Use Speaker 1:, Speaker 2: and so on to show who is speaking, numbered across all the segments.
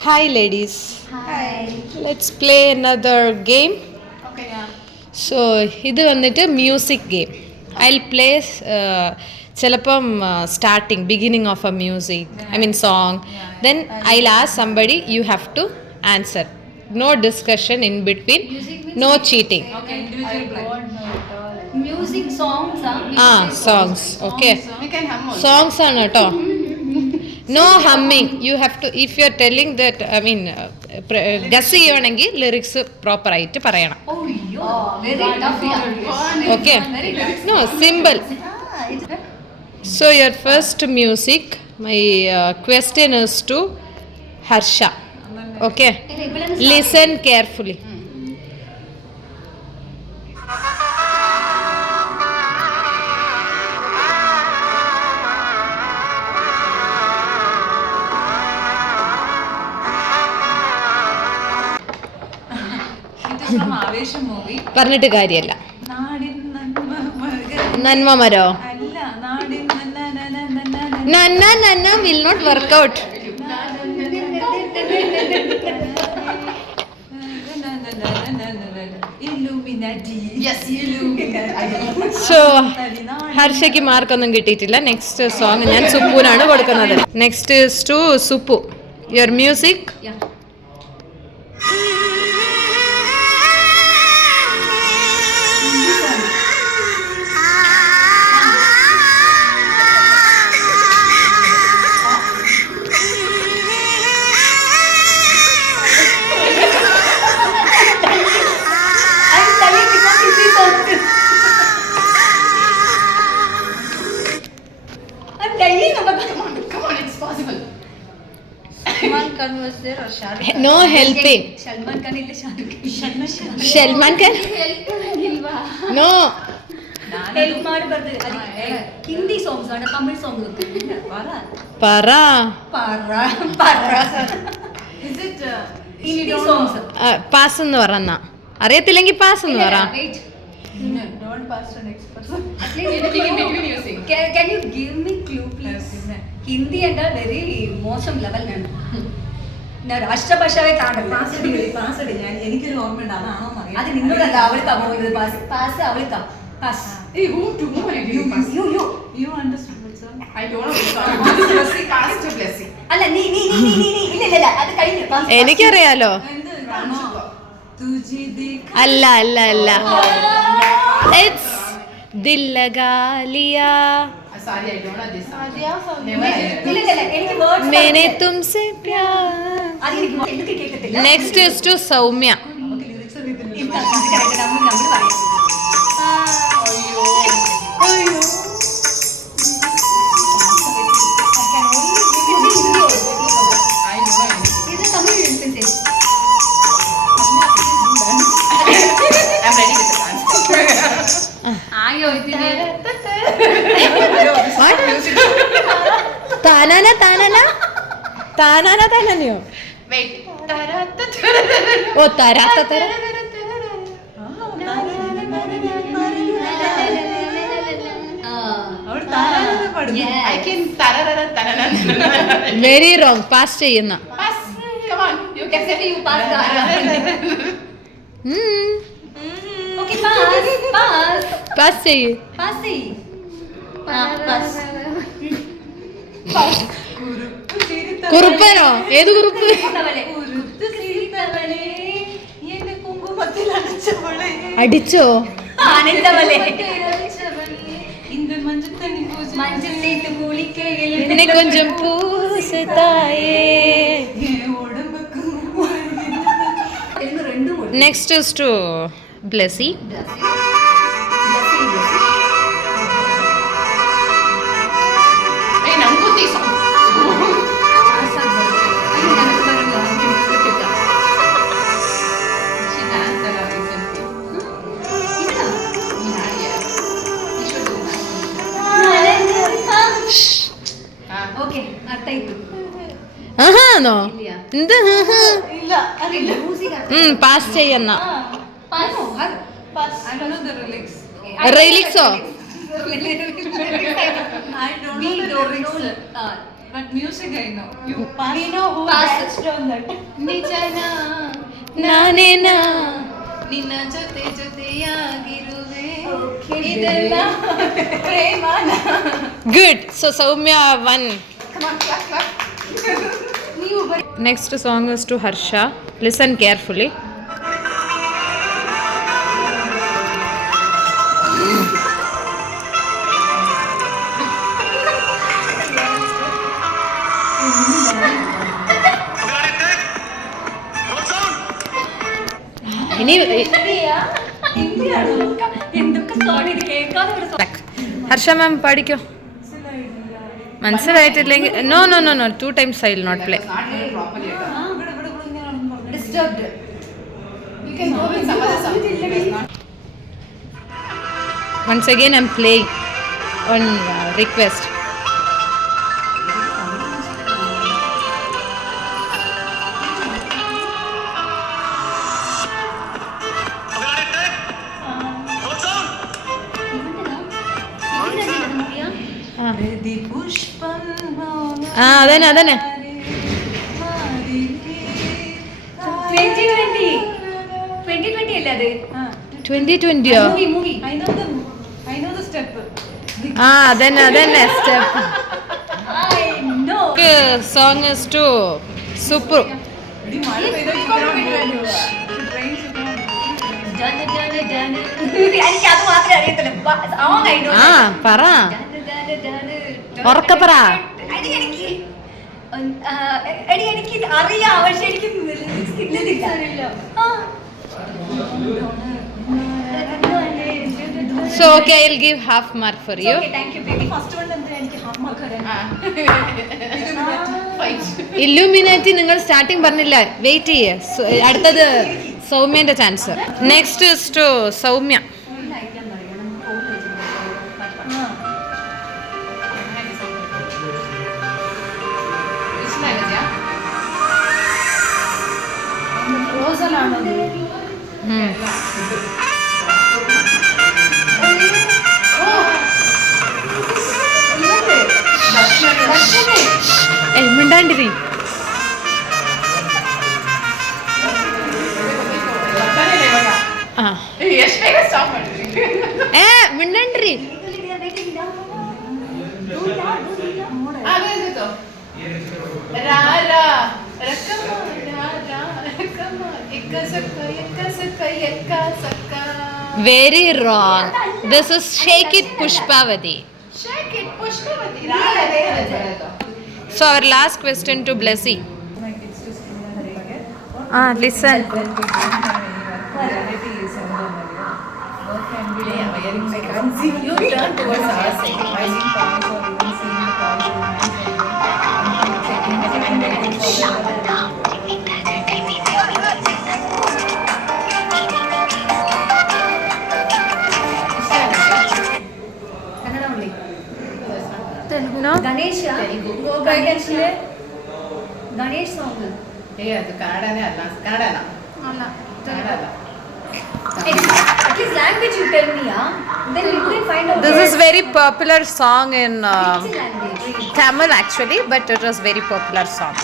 Speaker 1: Hi, ladies.
Speaker 2: Hi.
Speaker 1: Let's play another game.
Speaker 2: Okay, yeah.
Speaker 1: So ഇത് വന്നിട്ട് music game I play ചിലപ്പം starting beginning of a music I mean song then I last somebody you have to answer no discussion in between no cheating
Speaker 2: Okay, individual play.
Speaker 3: Music songs ah.
Speaker 1: ആ songs okay
Speaker 2: We can hum also.
Speaker 1: Songs ആണ് കേട്ടോ No humming you have to if you are telling that I mean guess ചെയ്യണമെങ്കിൽ lyrics proper ആയിട്ട് പറയണം
Speaker 3: Oh, very tough. okay
Speaker 1: okay
Speaker 3: Very tough.
Speaker 1: No simple
Speaker 3: Ah, it's
Speaker 1: So your first music, my uh, question is to Harsha. പറഞ്ഞിട്ട്
Speaker 2: കാര്യല്ല. നന്മ
Speaker 1: മരോ?
Speaker 2: നന്ന നന നന നന.
Speaker 1: നന്ന നന്ന will
Speaker 2: not work out.
Speaker 1: So ഹർഷയ്ക്ക് മാർക്കൊന്നും കിട്ടിയിട്ടില്ല. നെക്സ്റ്റ് സോങ് ഞാൻ സുപ്പുവിനാണ് കൊടുക്കുന്നത്.
Speaker 3: Next is to Suppu your music was there or Shah Rukh Khan?
Speaker 1: No helping
Speaker 3: Salman Khan ಇಲ್ಲ Shah Rukh Khan.
Speaker 1: Salman Khan no
Speaker 3: help ಮಾಡಬಾರ್ದು ಅದಕ್ಕೆ ಹಿಂದಿ ಸಾಂಗ್ಸ್ ಆಡ Tamil song
Speaker 1: പറ
Speaker 3: ಪರ ಪರ
Speaker 2: Is it? Uh,
Speaker 3: Hindi songs
Speaker 1: pass എന്ന് പറഞ്ഞ അറിയത്തില്ലെങ്കിൽ pass എന്ന് പറ
Speaker 3: wait
Speaker 2: no, don't pass to next person.
Speaker 3: at least
Speaker 2: Anything in between you sing.
Speaker 3: can, can you give me clue please Hindi എന്താ വെരി മോശം ലെവൽ ഞാൻ ഞാൻ രാഷ്ട്രഭാഷയെ കാണല്ല
Speaker 2: പാസ്സടി ഞാൻ എനിക്കൊരു ഓർമ്മയുണ്ട്. അതാണോ
Speaker 3: അത് നിന്നോടല്ല അവൾക്കാ പോയത് പാസ് പാസ് അവൾക്കാ പാസ്.
Speaker 1: എനിക്കറിയാലോ? അല്ല അല്ല അല്ല. ഇറ്റ്സ് ദില്ലഗാലിയ. നെക്സ്റ്റ് ഇസ് ടു സൗമ്യ താനാന താനാന? താനാന
Speaker 2: Wait.
Speaker 1: ഓ തരാത്ത തര. വെരി റോങ് പാസ് ചെയ്യുന്ന
Speaker 2: Pass. Come on. You can
Speaker 3: Definitely you pass the
Speaker 1: ഉം,
Speaker 3: Okay, pass, pass.
Speaker 1: പാസ് ചെയ്യ്
Speaker 3: Pass ചെയ്യ്.
Speaker 2: ചിരിത്തവളെ.
Speaker 1: കുറുപ്പനോ? ഏത് കുറുപ്പ്? അടിച്ചോ? എന്നെ കൊഞ്ചം നെക്സ്റ്റ് ടു
Speaker 3: ബ്ലെസ്സി ಅರ್ಥ ಇತ್ತು
Speaker 1: ആഹാന്നോ എന്ത് പാസ്
Speaker 2: ನಿಜನ
Speaker 1: റിലിക്സോ ನಾನೇನಾ
Speaker 2: ನಿನ್ನ ಜೊತೆ ಜೊತೆಯಾಗಿರುವೆ. ಇದೆಲ್ಲ good so Saumya one
Speaker 1: Next song is to Harsha. Listen carefully. ഇനി ഹർഷ മാം പാടിക്കോ മനസ്സിലായിട്ടില്ലെങ്കിൽ no no no no two times I will not play
Speaker 3: Disturbed.
Speaker 2: You can go with some other song. It's not-
Speaker 1: once again i'm playing on uh, request ആ. ആ അതന്നെ അതന്നെ.
Speaker 3: 2020. 2020 അല്ലേ അത്?
Speaker 1: Twenty ട്വന്റിയോ?
Speaker 3: Movie, movie.
Speaker 2: I know the I know the
Speaker 1: ആ അതന്നെ അതന്നെ step
Speaker 3: I know. Song is to super.
Speaker 1: ആ പറ.
Speaker 3: Dun, dun, dun, dun.
Speaker 1: ഉറക്കെ പറ.
Speaker 3: എടി, എനിക്ക് അറിയാം പക്ഷെ.
Speaker 1: So
Speaker 3: okay
Speaker 2: I will give half mark for you.
Speaker 1: Illuminati നിങ്ങൾ സ്റ്റാർട്ടിങ് പറഞ്ഞില്ല. വെയിറ്റ് ചെയ്യേ. അടുത്തത് സൗമ്യന്റെ chance next is to Saumya. నాన్నది
Speaker 2: ఏమిండండి ఏ మిండండి రా రా రకం
Speaker 1: Very wrong. This is Shake It Pushpavati. Shake
Speaker 2: It Pushpavati. So, our last question to Blessy.
Speaker 3: Ah, listen.
Speaker 1: You.
Speaker 3: Ganesha
Speaker 2: Telugu.
Speaker 3: Ganesha Ganesh song
Speaker 2: ಏ ಅದು ಕನ್ನಡನೇ ಅಲ್ಲ ಕನ್ನಡನ
Speaker 3: ಅಲ್ಲ
Speaker 2: ಕನ್ನಡ ಅಲ್ಲ
Speaker 3: at least language you tell me then we will find out
Speaker 1: This is very popular song in uh,
Speaker 3: language
Speaker 1: Tamil actually, but it was very popular song.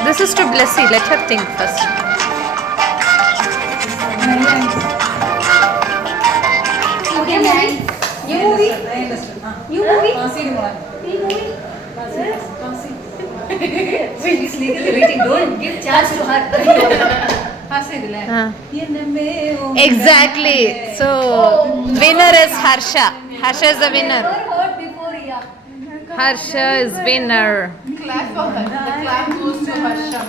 Speaker 1: This is to Blessy. Let her think first.
Speaker 3: ये movie ये movie Kashi ये movie She is legally waiting. Don't give chance to her.
Speaker 1: Oh, exactly. So oh, winner is Harsha. Harsha is the winner. Harsha is winner.
Speaker 2: Clap for her. The clap goes to Harsha.